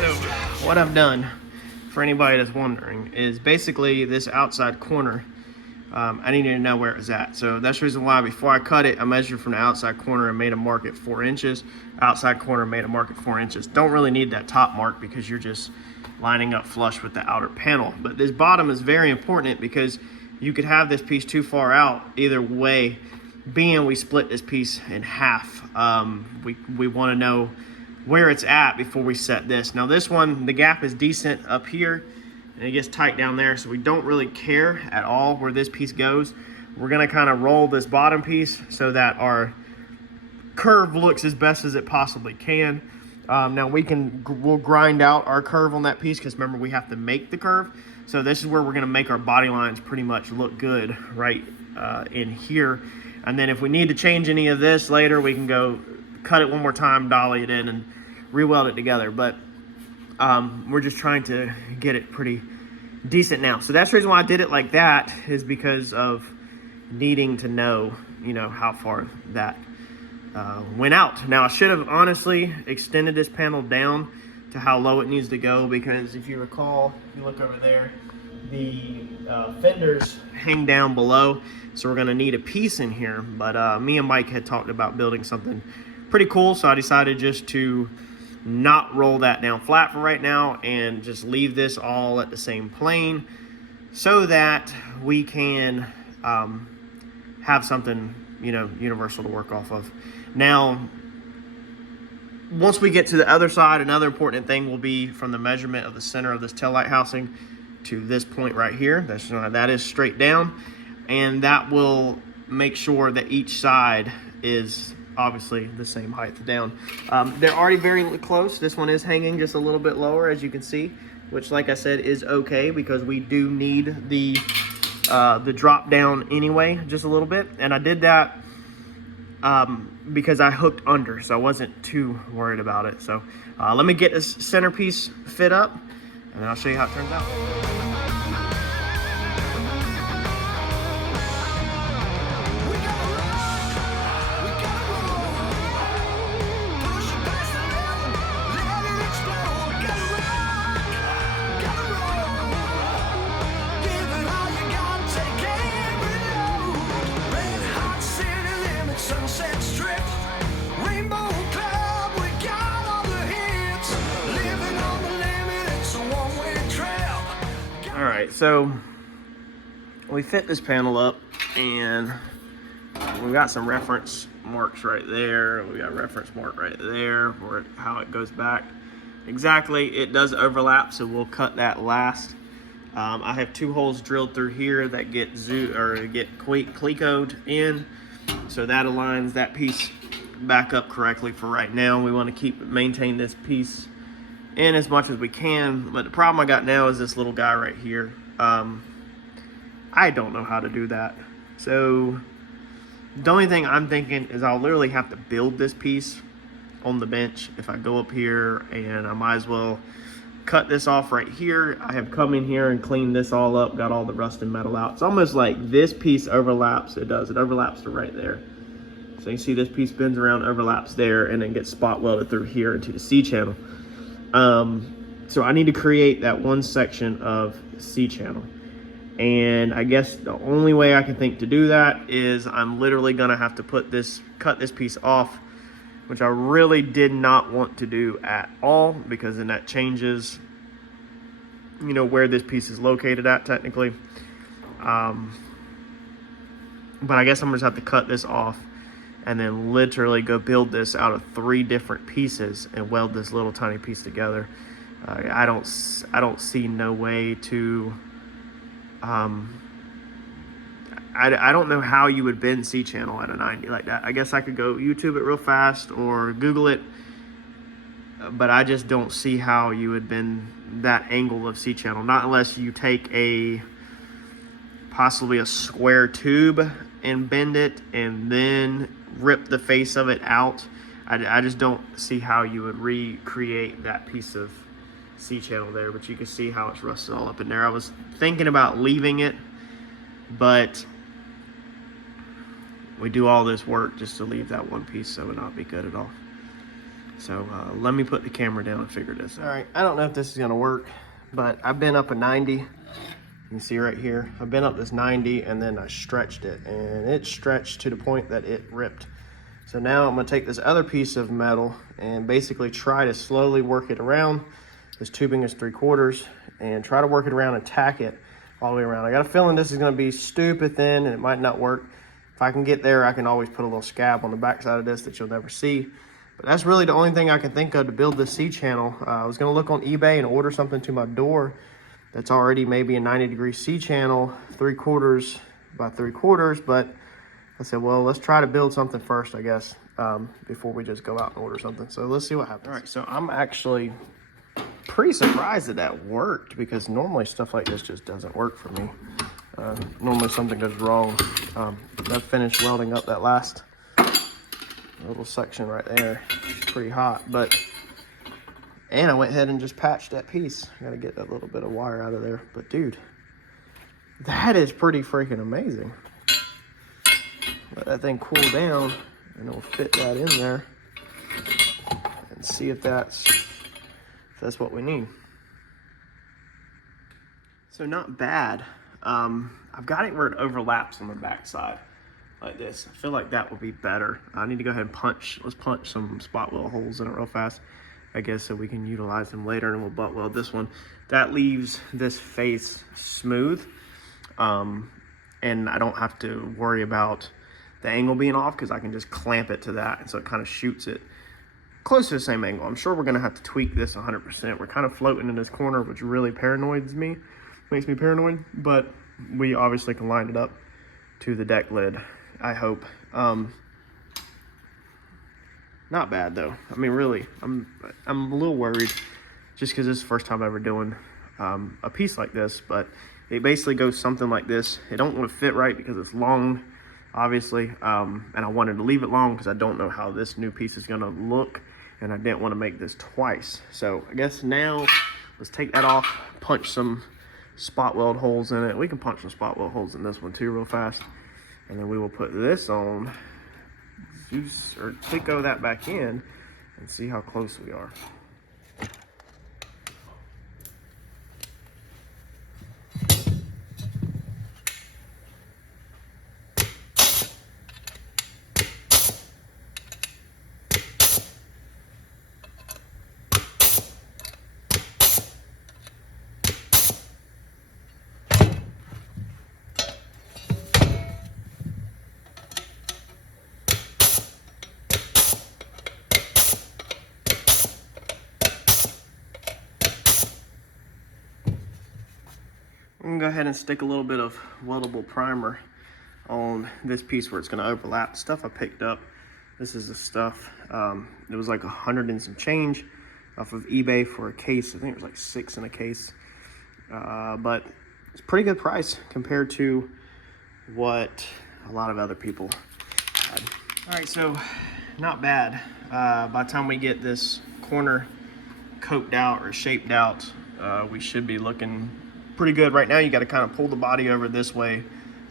So what I've done, for anybody that's wondering, is basically this outside corner, I needed to know where it was at. So that's the reason why before I cut it, I measured from the outside corner and made a mark at 4 inches. Outside corner made a mark at 4 inches. Don't really need that top mark because you're just lining up flush with the outer panel. But this bottom is very important because you could have this piece too far out either way. Being we split this piece in half, we want to know where it's at before we set this. Now this one, the gap is decent up here and it gets tight down there, so we don't really care at all where this piece goes. We're gonna kind of roll this bottom piece so that our curve looks as best as it possibly can. Now we'll grind out our curve on that piece because remember we have to make the curve. So this is where we're gonna make our body lines pretty much look good right in here. And then if we need to change any of this later, we can go cut it one more time, dolly it in, and re-weld it together. But we're just trying to get it pretty decent now. So that's the reason why I did it like that, is because of needing to know, you know, how far that went out. Now I should have honestly extended this panel down to how low it needs to go, because if you recall, if you look over there, the fenders hang down below, so we're gonna need a piece in here. But me and Mike had talked about building something pretty cool, so I decided just to not roll that down flat for right now and just leave this all at the same plane so that we can have something, you know, universal to work off of. Now once we get to the other side, another important thing will be from the measurement of the center of this taillight housing to this point right here. That is straight down, and that will make sure that each side is obviously the same height down. They're already very close. This one is hanging just a little bit lower, as you can see, which, like I said, is okay because we do need the drop down anyway, just a little bit. And I did that because I hooked under, so I wasn't too worried about it. So let me get this centerpiece fit up, and I'll show you how it turns out. All right, so we fit this panel up, and we got some reference marks right there. We got a reference mark right there for how it goes back. Exactly, it does overlap, so we'll cut that last. I have 2 holes drilled through here that get clecoed in, so that aligns that piece back up correctly for right now. We want to maintain this piece in as much as we can, but the problem I got now is this little guy right here. I don't know how to do that, so the only thing I'm thinking is I'll literally have to build this piece on the bench if I go up here, and I might as well cut this off right here. I have come in here and cleaned this all up, got all the rust and metal out. It's almost like this piece overlaps. It overlaps to right there. So you see this piece bends around, overlaps there, and then gets spot welded through here into the C channel. So I need to create that one section of C channel, and I guess the only way I can think to do that is I'm literally gonna have to cut this piece off, which I really did not want to do at all, because then that changes, you know, where this piece is located at technically. But I guess I'm just have to cut this off and then literally go build this out of 3 different pieces and weld this little tiny piece together. I don't see no way to. I don't know how you would bend C channel at a 90 like that. I guess I could go YouTube it real fast or Google it, but I just don't see how you would bend that angle of C channel. Not unless you take possibly a square tube and bend it and then rip the face of it out. I just don't see how you would recreate that piece of C channel there, but you can see how it's rusted all up in there. I was thinking about leaving it, but we do all this work just to leave that one piece, so it would not be good at all. So let me put the camera down and figure this out. All right, I don't know if this is gonna work, but I've been up a 90. You can see right here, I've been up this 90 and then I stretched it, and it stretched to the point that it ripped. So now I'm gonna take this other piece of metal and basically try to slowly work it around. This tubing is 3/4, and try to work it around and tack it all the way around. I got a feeling this is gonna be stupid thin and it might not work. If I can get there, I can always put a little scab on the back side of this that you'll never see. But that's really the only thing I can think of to build this C-channel. I was gonna look on eBay and order something to my door that's already maybe a 90-degree C-channel, 3/4 by 3/4, but I said, well, let's try to build something first, I guess, before we just go out and order something. So let's see what happens. All right, so I'm actually pretty surprised that worked, because normally stuff like this just doesn't work for me. Normally something goes wrong. I've finished welding up that last little section right there. It's pretty hot, and I went ahead and just patched that piece. I gotta get that little bit of wire out of there. But dude, that is pretty freaking amazing. Let that thing cool down and we'll fit that in there and see if that's what we need. So not bad. I've got it where it overlaps on the back side like this. I feel like that would be better. I need to go ahead and let's punch some spot weld holes in it real fast, I guess, so we can utilize them later, and we'll butt weld this one. That leaves this face smooth, and I don't have to worry about the angle being off, because I can just clamp it to that, and so it kind of shoots it close to the same angle. I'm sure we're gonna have to tweak this 100%. We're kind of floating in this corner, which really makes me paranoid, but we obviously can line it up to the deck lid, I hope. Not bad though. I mean, really, I'm a little worried just because this is the first time ever doing a piece like this, but it basically goes something like this. It don't want to fit right because it's long, obviously, and I wanted to leave it long because I don't know how this new piece is gonna look, and I didn't want to make this twice. So I guess now let's take that off, punch some spot weld holes in it. We can punch some spot weld holes in this one too real fast, and then we will put this on, or Tico that back in, and see how close we are. I'm gonna go ahead and stick a little bit of weldable primer on this piece where it's gonna overlap. Stuff I picked up. This is the stuff. It was like 100 and some change off of eBay for a case. I think it was like 6 in a case. But it's a pretty good price compared to what a lot of other people had. All right, so not bad. By the time we get this corner coped out or shaped out, we should be looking pretty good. Right now you got to kind of pull the body over this way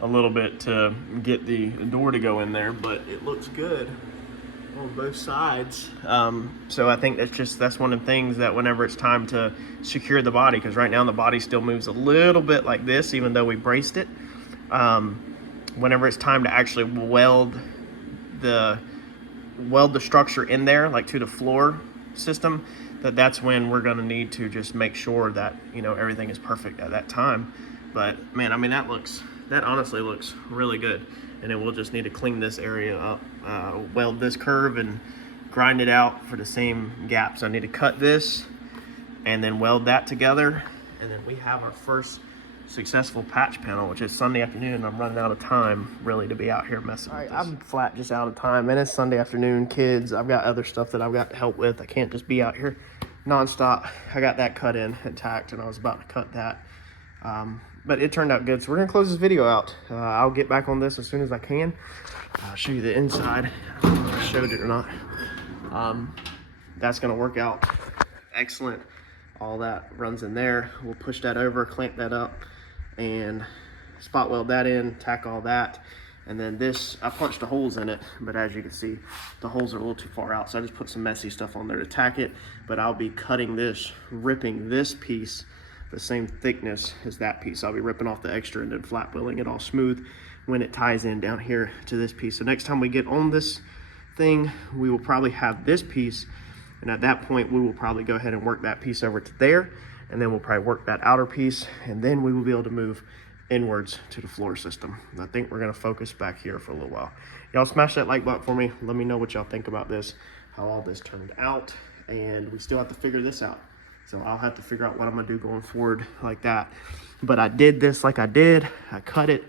a little bit to get the door to go in there, but it looks good on both sides. So I think that's one of the things that whenever it's time to secure the body, because right now the body still moves a little bit like this even though we braced it, whenever it's time to actually weld the structure in there, like to the floor system, that's when we're going to need to just make sure that, you know, everything is perfect at that time. But man, I mean, that honestly looks really good. And then we'll just need to clean this area up, weld this curve and grind it out for the same gaps. I need to cut this and then weld that together, and then we have our first successful patch panel, which is Sunday afternoon. I'm running out of time really to be out here messing with this. I'm flat just out of time, and it's Sunday afternoon, kids. I've got other stuff that I've got to help with. I can't just be out here nonstop. I got that cut in and tacked, and I was about to cut that, but it turned out good. So we're gonna close this video out. I'll get back on this as soon as I can. I'll show you the inside. I don't know if I showed it or not. That's gonna work out excellent. All that runs in there. We'll push that over, clamp that up, and spot weld that in, tack all that, And then this, I punched the holes in it, but as you can see, the holes are a little too far out. So I just put some messy stuff on there to tack it, but I'll be cutting this, ripping this piece the same thickness as that piece. I'll be ripping off the extra and then flat wheeling it all smooth when it ties in down here to this piece. So next time we get on this thing, we will probably have this piece, and at that point we will probably go ahead and work that piece over to there, and then we'll probably work that outer piece, and then we will be able to move inwards to the floor system. And I think we're gonna focus back here for a little while. Y'all smash that like button for me. Let me know what y'all think about this, how all this turned out, and we still have to figure this out. So I'll have to figure out what I'm gonna do going forward like that. But I did this like I did. I cut it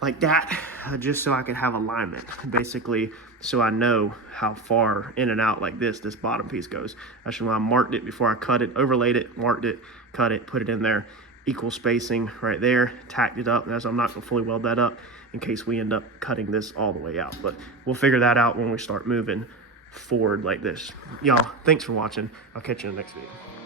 like that just so I could have alignment, basically, so I know how far in and out like this bottom piece goes. That's why I marked it before I cut it, overlaid it, marked it, cut it, put it in there. Equal spacing right there, tacked it up. As I'm not gonna fully weld that up in case we end up cutting this all the way out, but we'll figure that out when we start moving forward like this. Y'all, thanks for watching. I'll catch you in the next video.